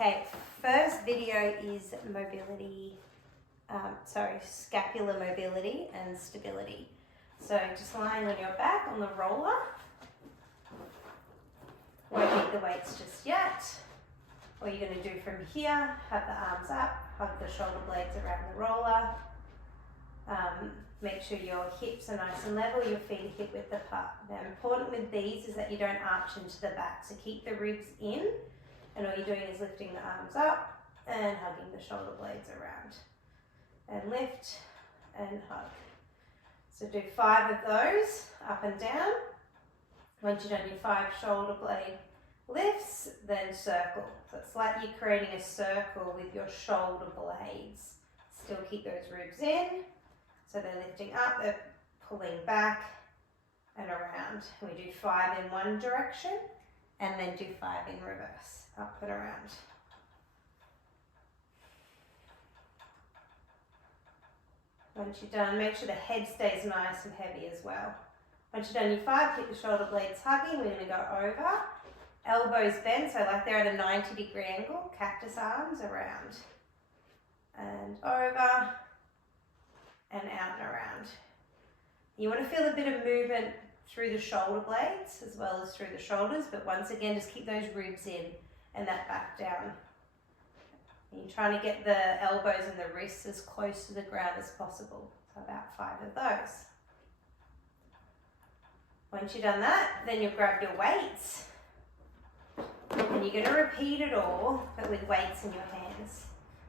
Okay, first video is mobility, scapular mobility and stability. So just lying on your back on the roller. Won't need the weights just yet. What you're going to do from here, have the arms up, hug the shoulder blades around the roller. Make sure your hips are nice and level, your feet are hip width apart. Now important with these is that you don't arch into the back, so keep the ribs in, and all you're doing is lifting the arms up and hugging the shoulder blades around. And lift and hug. So do 5 of those, up and down. Once you've done your 5 shoulder blade lifts, then circle. So it's like you're creating a circle with your shoulder blades. Still keep those ribs in. So they're lifting up, they're pulling back and around. We do 5 in one direction and then do 5 in reverse, up and around. Once you're done, make sure the head stays nice and heavy as well. Once you've done your 5, keep the shoulder blades hugging. We're going to go over. Elbows bent, so like they're at a 90-degree angle. Cactus arms around. And over. And out and around. You want to feel a bit of movement through the shoulder blades as well as through the shoulders, but once again, just keep those ribs in and that back down. And you're trying to get the elbows and the wrists as close to the ground as possible. So about 5 of those. Once you've done that, then you'll grab your weights. And you're going to repeat it all, but with weights in your hands.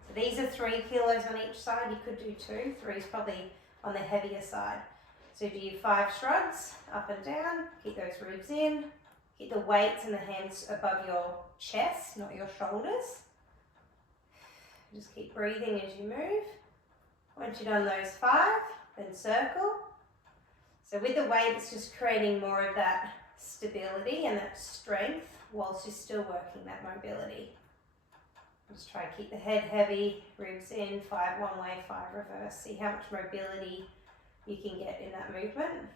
So these are 3 kilos on each side. You could do 2. 3 is probably on the heavier side. So do your 5 shrugs, up and down. Keep those ribs in. Keep the weights in the hands above your chest, not your shoulders. Just keep breathing as you move. Once you've done those 5, then circle. So with the weight, it's just creating more of that stability and that strength whilst you're still working that mobility. Just try to keep the head heavy, ribs in, 5 one way, 5 reverse. See how much mobility you can get in that movement.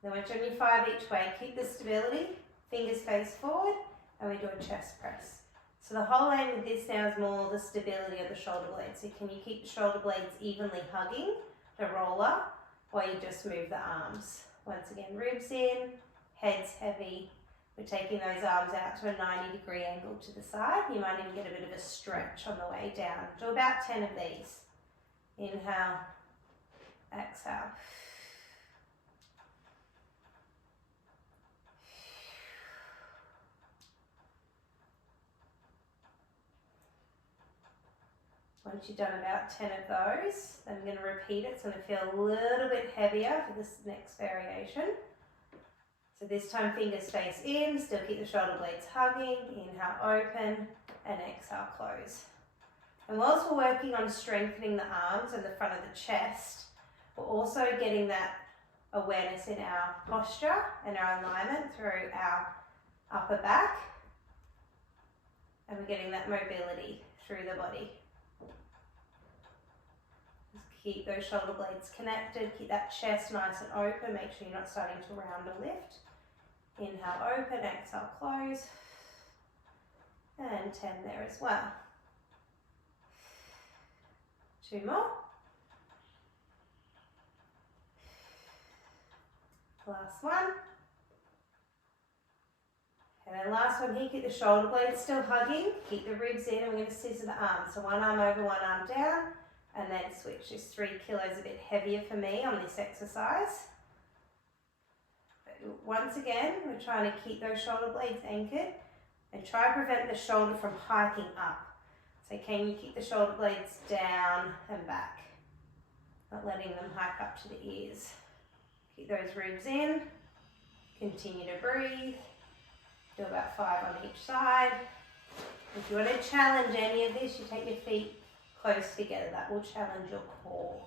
Then once you're on your 5 each way, keep the stability, fingers face forward, and we do a chest press. So the whole aim with this now is more the stability of the shoulder blades. So can you keep the shoulder blades evenly hugging the roller while you just move the arms? Once again, ribs in, head's heavy. We're taking those arms out to a 90-degree angle to the side. You might even get a bit of a stretch on the way down. Do about 10 of these. Inhale, exhale. Once you've done about 10 of those, then I'm going to repeat it. It's going to feel a little bit heavier for this next variation. So this time fingers face in, still keep the shoulder blades hugging, inhale open and exhale close. And whilst we're working on strengthening the arms and the front of the chest, we're also getting that awareness in our posture and our alignment through our upper back, and we're getting that mobility through the body. Just keep those shoulder blades connected, keep that chest nice and open, make sure you're not starting to round or lift. Inhale, open, exhale, close, and 10 there as well. 2 more. Last one. And then last one here, keep the shoulder blades still hugging, keep the ribs in, and we're going to scissor the arms. So 1 arm over, 1 arm down, and then switch. This 3 kilos a bit heavier for me on this exercise. Once again, we're trying to keep those shoulder blades anchored and try to prevent the shoulder from hiking up. So can you keep the shoulder blades down and back, not letting them hike up to the ears. Keep those ribs in, continue to breathe, do about 5 on each side. If you want to challenge any of this, you take your feet close together. That will challenge your core.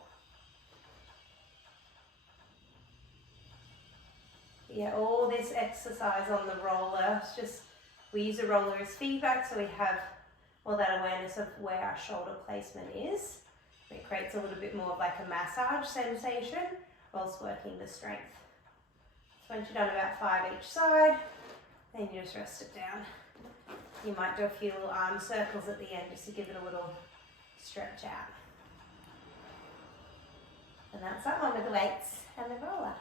Yeah, all this exercise on the roller, it's just, we use the roller as feedback, so we have all that awareness of where our shoulder placement is. It creates a little bit more of like a massage sensation whilst working the strength. So once you've done about 5 each side, Then you just rest it down. You might do a few little arm circles at the end just to give it a little stretch out. And that's that one with the weights and the roller.